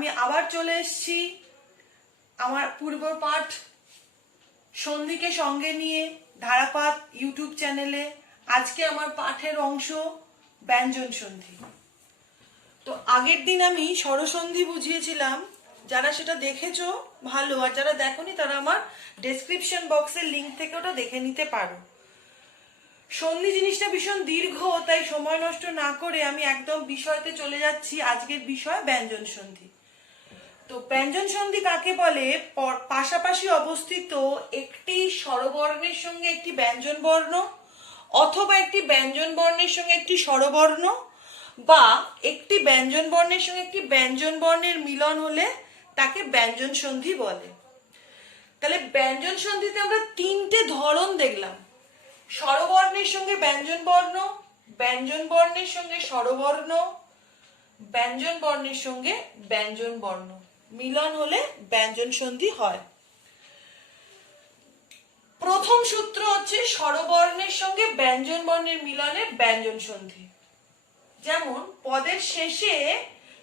আমি আবার চলে এসেছি আমার পূর্ব পাঠ সন্ধিকে সঙ্গে নিয়ে ধারাপাত ইউটিউব চ্যানেলে। আজকে আমার পাঠের অংশ ব্যঞ্জন সন্ধি। তো আগের দিন আমি স্বরসন্ধি বুঝিয়েছিলাম, যারা সেটা দেখেছো ভালো, আর যারা দেখোনি তারা আমার ডেসক্রিপশন বক্সের লিংক থেকে ওটা দেখে নিতে পারো। সন্ধি জিনিসটা ভীষণ দীর্ঘ, তাই সময় নষ্ট না করে আমি একদম বিষয়তে চলে যাচ্ছি। আজকের বিষয় ব্যঞ্জন সন্ধি। তো ব্যঞ্জন সন্ধি কাকে বলে? পাশাপাশি অবস্থিত একটি স্বরবর্ণের সঙ্গে একটি ব্যঞ্জন বর্ণ, অথবা একটি ব্যঞ্জন বর্ণের সঙ্গে একটি স্বরবর্ণ, বা একটি ব্যঞ্জন বর্ণের সঙ্গে একটি ব্যঞ্জন বর্ণের মিলন হলে তাকে ব্যঞ্জন সন্ধি বলে। তাহলে ব্যঞ্জন সন্ধিতে আমরা তিনটে ধরন দেখলাম: স্বরবর্ণের সঙ্গে ব্যঞ্জন বর্ণ, ব্যঞ্জন বর্ণের সঙ্গে স্বরবর্ণ, ব্যঞ্জন বর্ণের সঙ্গে ব্যঞ্জন বর্ণ মিলন হলে ব্যঞ্জন সন্ধি হয়। প্রথম সূত্র হচ্ছে স্বরবর্ণের সঙ্গে ব্যঞ্জন বর্ণের মিলনে ব্যঞ্জন সন্ধি। যেমন পদের শেষে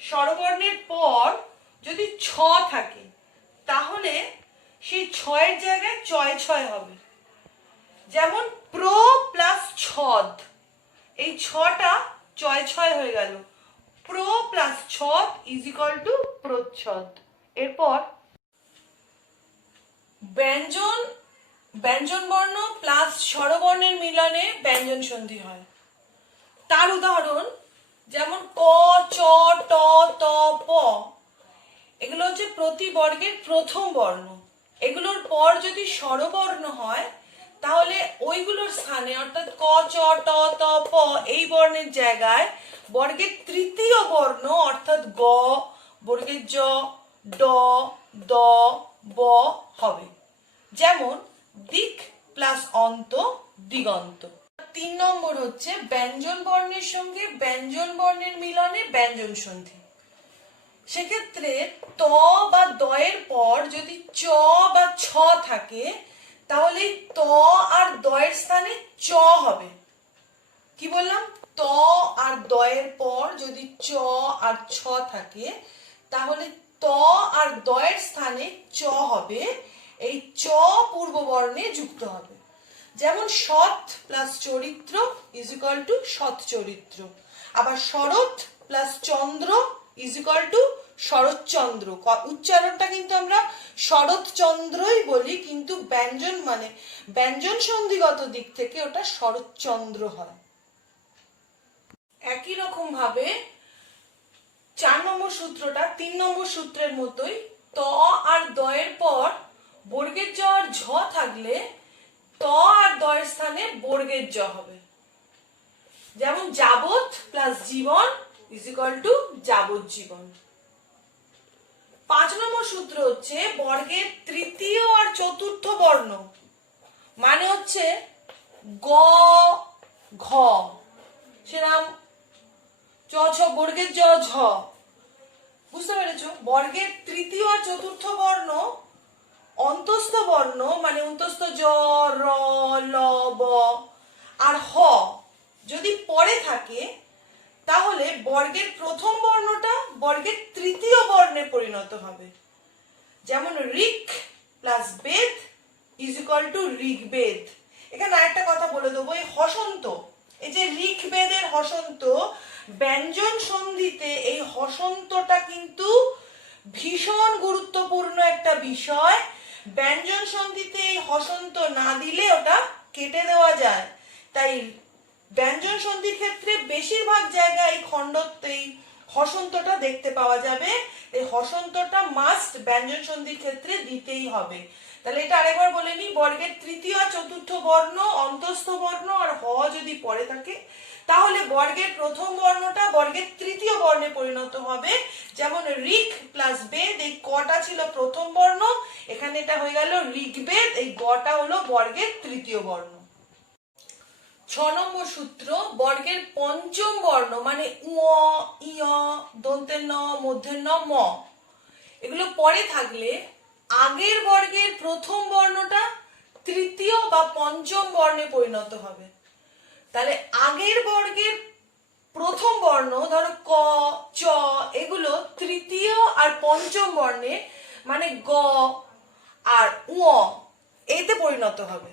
স্বরবর্ণের পর যদি ছ থাকে, তাহলে সেই ছয়ের জায়গায় চয় ছয় হবে। যেমন প্র প্লাস ছদ, এই ছটা চয় ছয় হয়ে গেল। প্র প্লাস ছদ ইজ ইকুয়াল টু প্রচ্ছদ। এরপর ব্যঞ্জন বর্ণ প্লাস স্বরবর্ণের মিলনে ব্যঞ্জন সন্ধি হয়। তার উদাহরণ যেমন ক, চ, ট, ত, প, এগুলো হচ্ছে প্রতি বর্গের প্রথম বর্ণ। এগুলোর পর যদি স্বরবর্ণ হয়, তাহলে ওইগুলোর স্থানে অর্থাৎ ক, চ, ট, ত, প এই বর্ণের জায়গায় বর্গের তৃতীয় বর্ণ অর্থাৎ গ, বর্গের জ, ড, দ, ব হবে। যেমন দিক প্লাস অন্ত, দিগন্ত। 3 নম্বর হচ্ছে ব্যঞ্জন বর্ণের সঙ্গে ব্যঞ্জন বর্ণের মিলনে ব্যঞ্জন সন্ধি। সেক্ষেত্রে ত বা দয়ের পর যদি চ বা ছ থাকে, তাহলে ত আর দয়ের স্থানে চ হবে। কি বললাম? ত আর দয়ের পর যদি চ আর ছ থাকে, তাহলে ত আর দয়ের স্থানে চ হবে। এই চ পূর্ব বর্ণে যুক্ত হবে। যেমন সৎ প্লাস চরিত্র ইজ ইকুয়াল টু সৎ চরিত্র। আবার শরৎ প্লাস চন্দ্র ইজ ইকুয়াল টু শরৎচন্দ্র। উচ্চারণটা কিন্তু আমরা শরৎচন্দ্রই বলি, কিন্তু ব্যঞ্জন মানে ব্যঞ্জন সন্ধিগত দিক থেকে ওটা শরৎচন্দ্র হয়। একই রকম ভাবে 4 নম্বর সূত্রটা 3 নম্বর সূত্রের মতোই। ত আর দয়ের পর বর্গের জ আর ঝ থাকলে ত আর দয়ের স্থানে বর্গের জ হবে। যেমন যাবৎ প্লাস জীবন ইজ ইকুয়াল টু যাবজ্জীবন। 5 নম্বর সূত্র হচ্ছে বর্গের তৃতীয় আর চতুর্থ বর্ণ, মানে হচ্ছে গ, ঘ, সেরাম চ, ছ, বর্গের জ, ঝ। বুঝতে পেরেছো? বর্গের তৃতীয় আর চতুর্থ বর্ণ অন্তস্থ বর্ণ, মানে অন্তস্থ জ, র, ল, ব আর হ যদি পরে থাকে, তাহলে বর্গের প্রথম বর্ণটা বর্গের তৃতীয় বর্ণে পরিণত হবে। যেমন ঋক প্লাস বেদ ইজ ইকুয়াল টু ঋগ্বেদ। এখানে আরেকটা কথা বলে দেবো, এই হসন্ত, এই যে ঋগ্বেদের হসন্ত, ব্যঞ্জন সন্ধিতে এই হসন্তটা কিন্তু ভীষণ গুরুত্বপূর্ণ একটা বিষয়। ব্যঞ্জন সন্ধিতে এই হসন্ত না দিলে ওটা কেটে দেওয়া যায়। তাই ব্যঞ্জন সন্ধির ক্ষেত্রে বেশিরভাগ জায়গায় এই এই হসন্তটা দেখতে পাওয়া যাবে। এই হসন্তটা মাস্ট ব্যঞ্জন সন্ধির ক্ষেত্রে দিতেই হবে। তাহলে এটা আরেকবার বলে নি, বর্গের তৃতীয় আর চতুর্থ বর্ণ অন্তস্থ বর্ণ আর হ যদি পরে থাকে, তাহলে বর্গের প্রথম বর্ণটা বর্গের তৃতীয় বর্ণে পরিণত হবে। যেমন ঋক প্লাস বেদ, এই কটা ছিল প্রথম বর্ণ, এখানে এটা হয়ে গেল ঋগ্বেদ, এই গটা হলো বর্গের তৃতীয় বর্ণ। 6 নম্বর সূত্র বর্গের পঞ্চম বর্ণ, মানে উ, ই, দন্তের ন, মধ্যের ন, ম, এগুলো পরে থাকলে আগের বর্গের প্রথম বর্ণটা তৃতীয় বা পঞ্চম বর্ণে পরিণত হবে। তাহলে আগের বর্গের প্রথম বর্ণ ধরো ক, চ, এগুলো তৃতীয় আর পঞ্চম বর্ণে মানে গ আর উ এতে পরিণত হবে।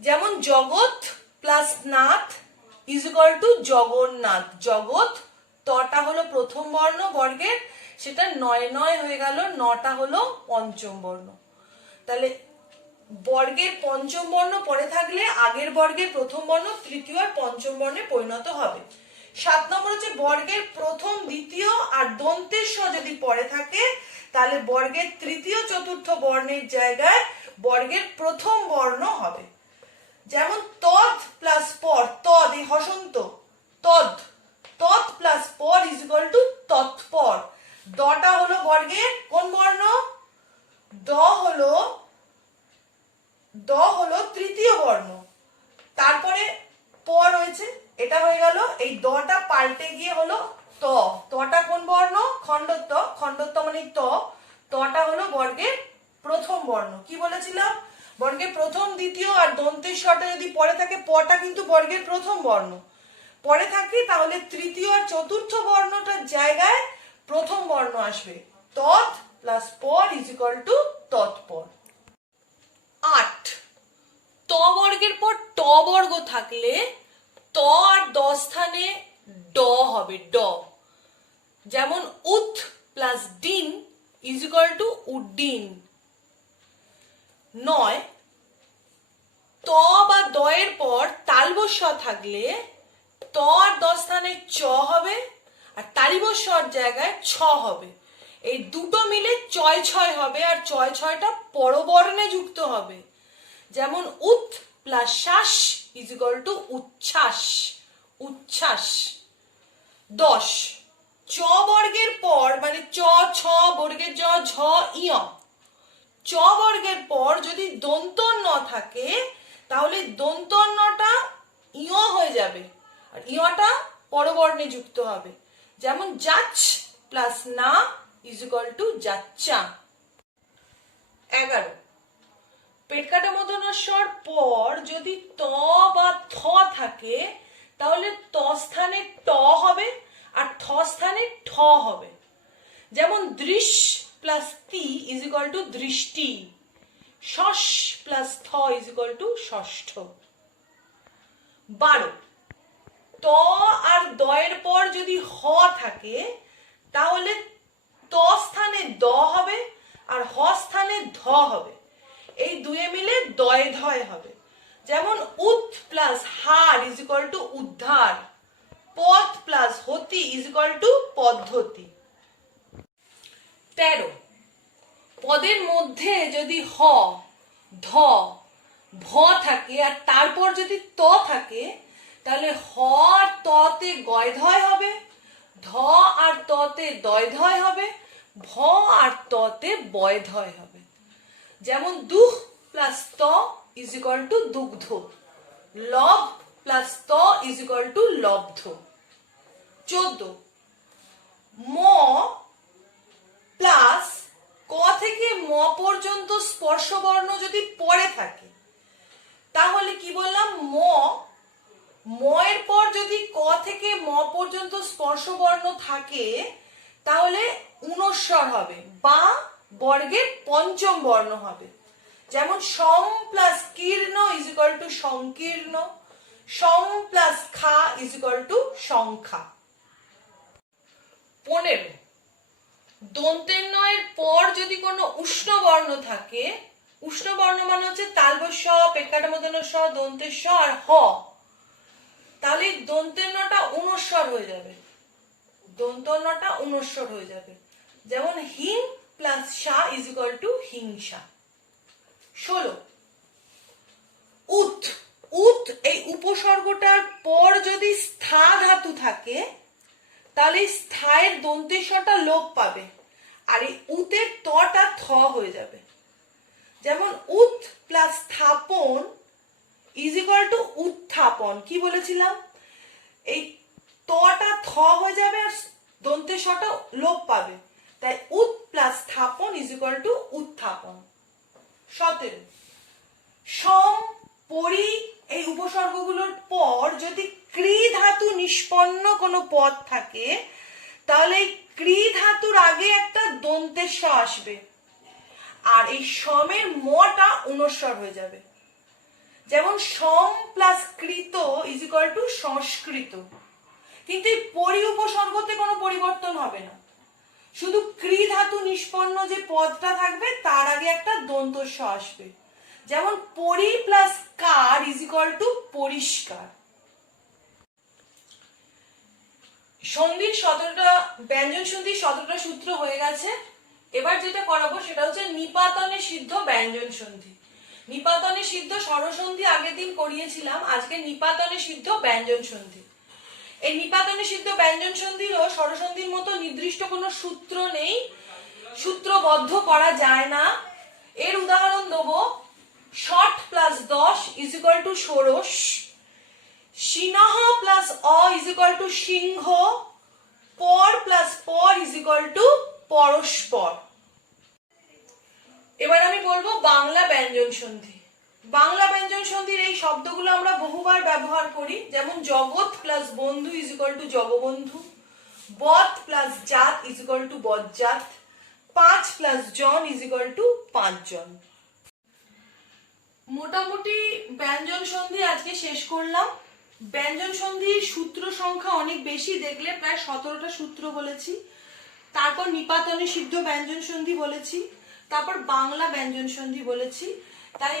যেমন জগৎ plus Nath is equal two Jagannath. জগৎ তটা হলো প্রথম বর্ণ বর্গের, সেটা 9 হয়ে গেল, 9টা হলো পঞ্চম বর্ণ। তাহলে বর্গের পঞ্চম বর্ণ পরে থাকলে আগের বর্গের প্রথম বর্ণ তৃতীয় আর পঞ্চম বর্ণে পরিণত হবে। 7 নম্বর হচ্ছে বর্গের প্রথম দ্বিতীয় আর দন্তের স যদি পরে থাকে তাহলে বর্গের তৃতীয় চতুর্থ বর্ণের জায়গায় বর্গের প্রথম বর্ণ হবে। যেমন তদ প্লাস পর, তদ এই হসন্ত, তদ, তৎ প্লাস পর ইজ ইকুয়াল টু তৎপর। দটা হলো বর্গের কোন বর্ণ? দ হলো তৃতীয় বর্ণ, তারপরে প রয়েছে, এটা হয়ে গেল। এই দটা পাল্টে গিয়ে হলো ত। তটা কোন বর্ণ? খণ্ডত্ব, খণ্ডত্ব মানে ত। তটা হলো বর্গের প্রথম বর্ণ। কি বলেছিলাম? বর্গের প্রথম দ্বিতীয় আর দন্তের সটা যদি পরে থাকে, পটা কিন্তু বর্গের প্রথম বর্ণ পরে থাকে, তাহলে তৃতীয় আর চতুর্থ বর্ণটার জায়গায় প্রথম বর্ণ আসবে। তৎ প্লাস পর ইজ ইকুয়াল টু তৎপর। 8 ত বর্গের পর ট বর্গ থাকলে ত আর দ স্থানে ড হবে, ড। যেমন উত প্লাস ডিন ইজ ইকুয়াল টু উড্ডিন। 9 ত বা দ এর পর তালবস্য থাকলে ত আর দ স্থানে চ হবে আর তালিবস্যর জায়গায় ছ হবে। এই দুটো মিলে চয় ছয় হবে আর চয় ছয়টা পরবর্ণে যুক্ত হবে। যেমন উত প্লাস শ্বাস ইজ ইকুয়াল টু উচ্ছ্বাস, উচ্ছ্বাস। 10 চ বর্গের পর মানে চ ছ বর্গের জ ঝ ইয়, চ বর্গের পর যদি দন্ত ন থাকে তাহলে দন্ত নটা ইয় হয়ে যাবে আর ইয়টা পরবর্ণে যুক্ত হবে। যেমন যাচ প্লাস না ইজ ইকুয়াল টু যাচ্চা। 11 পেট কাটা মূর্ধন্যস্বর পর যদি ত বা থ থাকে তাহলে ত স্থানে ট হবে আর থ স্থানে ঠ হবে। যেমন দৃশ প্লাস তি ইজ ইকুয়াল টু দৃষ্টি, শস প্লাস থ ইজ ইকুয়াল টু ষষ্ঠ। 12 ত আর দ এর পর যদি হ থাকে তাহলে ত স্থানে দ হবে আর হ স্থানে ধ হবে। এই দুয়ে মিলে দয় ধয় হবে। যেমন উত plus her is equal two উদ্ধার, পথ প্লাস হতি ইজ ইকুয়াল টু পদ্ধতি। 13 পদের মধ্যে যদি হ ধ ভ থাকে আর তারপর যদি ত থাকে তাহলে হ আর ততে গয় ধয় হবে, ধ আর ততে দয় ধয় হবে, ভ আর ততে বয় ধয় হবে। যেমন দুহ প্লাস ত ইজ ইকুয়াল টু দুগ্ধ, লব প্লাস ত ইজ ইকুয়াল টু লব্ধ। 14 ম প্লাস ক থেকে ম পর্যন্ত স্পর্শ বর্ণ যদি পরে থাকে তাহলে কি বললাম? ম এর পর যদি ক থেকে ম পর্যন্ত স্পর্শ বর্ণ থাকে তাহলে ঊনস্বর হবে বা বর্গের পঞ্চম বর্ণ হবে। যেমন সম প্লাস কীর্ণ ইজ ইকুয়াল টু সংকীর্ণ, সম প্লাস খা ইজ ইকুয়াল টু সংখ্যা। 15 দন্তের নয়ের পর যদি কোনো উষ্ণ বর্ণ থাকে, উষ্ণ বর্ণ মানে হচ্ছে তালবস্য, পেট কাটা মূর্ধন্যস্ব, দন্তের স আর হ, তাহলে দন্তের নটা ঊনস্বর হয়ে যাবে, দন্ত নটা ঊনস্বর হয়ে যাবে। যেমন হিং প্লাস সা ইজ ইকুয়াল টু হিংসা। 16 উত, উত এই উপসর্গটার পর যদি স্থা ধাতু থাকে তাহলে স্থায়ের দন্তের সটা লোপ পাবে আর এই উতের তটা থ হয়ে যাবে। যেমন উত প্লাস স্থাপন ইজ ইকুয়াল টু উত্থাপন। কি বলেছিলাম? এই তটা থ হয়ে যাবে আর দন্তের সটা লোপ পাবে, তাই উত প্লাস স্থাপন ইজ ইকুয়াল টু উত্থাপন। 17 সম পরি এই উপসর্গগুলোর পর যদি ক্রি ধাতু নিষ্পন্ন কোনো পদ থাকে তাহলে এই ক্রি ধাতুর আগে একটা দন্তের স আসবে, আর এই সমের মটা অনুস্বর হয়ে যাবে। যেমন সম প্লাস কৃত ইজ ইকুয়াল টু সংস্কৃত, কিন্তু এই পরি উপসর্গতে কোনো পরিবর্তন হবে না, শুধু ক্রি ধাতু নিষ্পন্ন যে পদটা থাকবে তার আগে একটা দন্ত স আসবে। যেমন পরি plus car is equal two পরিষ্কার। সন্ধির 17টা ব্যঞ্জন সন্ধির 17টা সূত্র হয়ে গেছে। এবার যেটা করাবো সেটা হচ্ছে নিপাতনে সিদ্ধ ব্যঞ্জন সন্ধি। নিপাতনে সিদ্ধ স্বরসন্ধি আগের দিন করিয়েছিলাম, আজকে নিপাতনে সিদ্ধ ব্যঞ্জন সন্ধি। এই নিপাতনে সিদ্ধ ব্যঞ্জন সন্ধিরও স্বরসন্ধির মতো নির্দিষ্ট কোনো সূত্র নেই, সূত্রবদ্ধ করা যায় না। এর উদাহরণ দেবো, Chhath plus 10 is equal to ষোড়শ, সিনহ প্লাস অ ইজ ইকুয়াল টু সিংহ, পর প্লাস পর ইজ ইকুয়াল টু পরস্পর। এবার আমি বলবো বাংলা ব্যঞ্জন সন্ধি। বাংলা ব্যঞ্জন সন্ধির এই শব্দগুলো আমরা বহুবার ব্যবহার করি, যেমন জগৎ প্লাস বন্ধু ইজ ইকুয়াল টু জগবন্ধু, বৎ প্লাস জাত ইজ ইকুয়াল টু বজ্জাত, 5 প্লাস জন ইজ ইকুয়াল টু 5 জন। মোটামুটি ব্যঞ্জন সন্ধি আজকে শেষ করলাম। ব্যঞ্জন সন্ধির সূত্র সংখ্যা অনেক বেশি, দেখলে প্রায় 17টা সূত্র বলেছি। তারপর নিপাতনে সিদ্ধ ব্যঞ্জন সন্ধি বলেছি, তারপর বাংলা ব্যঞ্জন সন্ধি বলেছি। তাই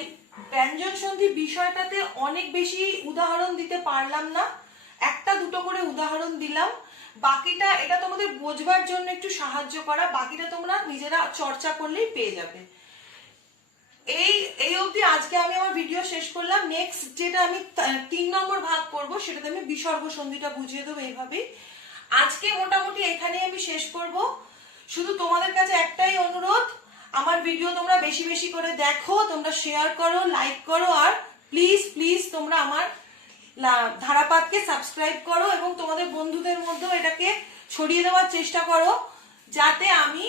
ব্যঞ্জন সন্ধি বিষয়টাতে অনেক বেশি উদাহরণ দিতে পারলাম না, একটা দুটো করে উদাহরণ দিলাম। বাকিটা এটা তোমাদের বোঝবার জন্য একটু সাহায্য করা, বাকিটা তোমরা নিজেরা চর্চা করলেই পেয়ে যাবে। এই অবধি আজকে আমি আমার ভিডিও শেষ করলাম। নেক্সট যেটা আমি 3 নম্বর ভাগ করব সেটাতে আমি বিসর্গ সন্ধিটা বুঝিয়ে দেবো। এইভাবেই আজকে মোটামুটি এখানে আমি শেষ করব। শুধু তোমাদের কাছে একটাই অনুরোধ, আমার ভিডিও তোমরা বেশি বেশি করে দেখো, তোমরা শেয়ার করো, লাইক করো, আর প্লিজ প্লিজ তোমরা আমার ধারাপাতকে সাবস্ক্রাইব করো এবং তোমাদের বন্ধুদের মধ্যেও এটাকে ছড়িয়ে দেওয়ার চেষ্টা করো, যাতে আমি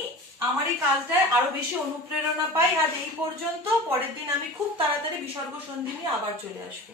আমার এই কাজটায় আরো বেশি অনুপ্রেরণা পাই। আর এই পর্যন্ত, পরের দিন আমি খুব তাড়াতাড়ি বিসর্গ সন্ধি নিয়ে আবার চলে আসবো।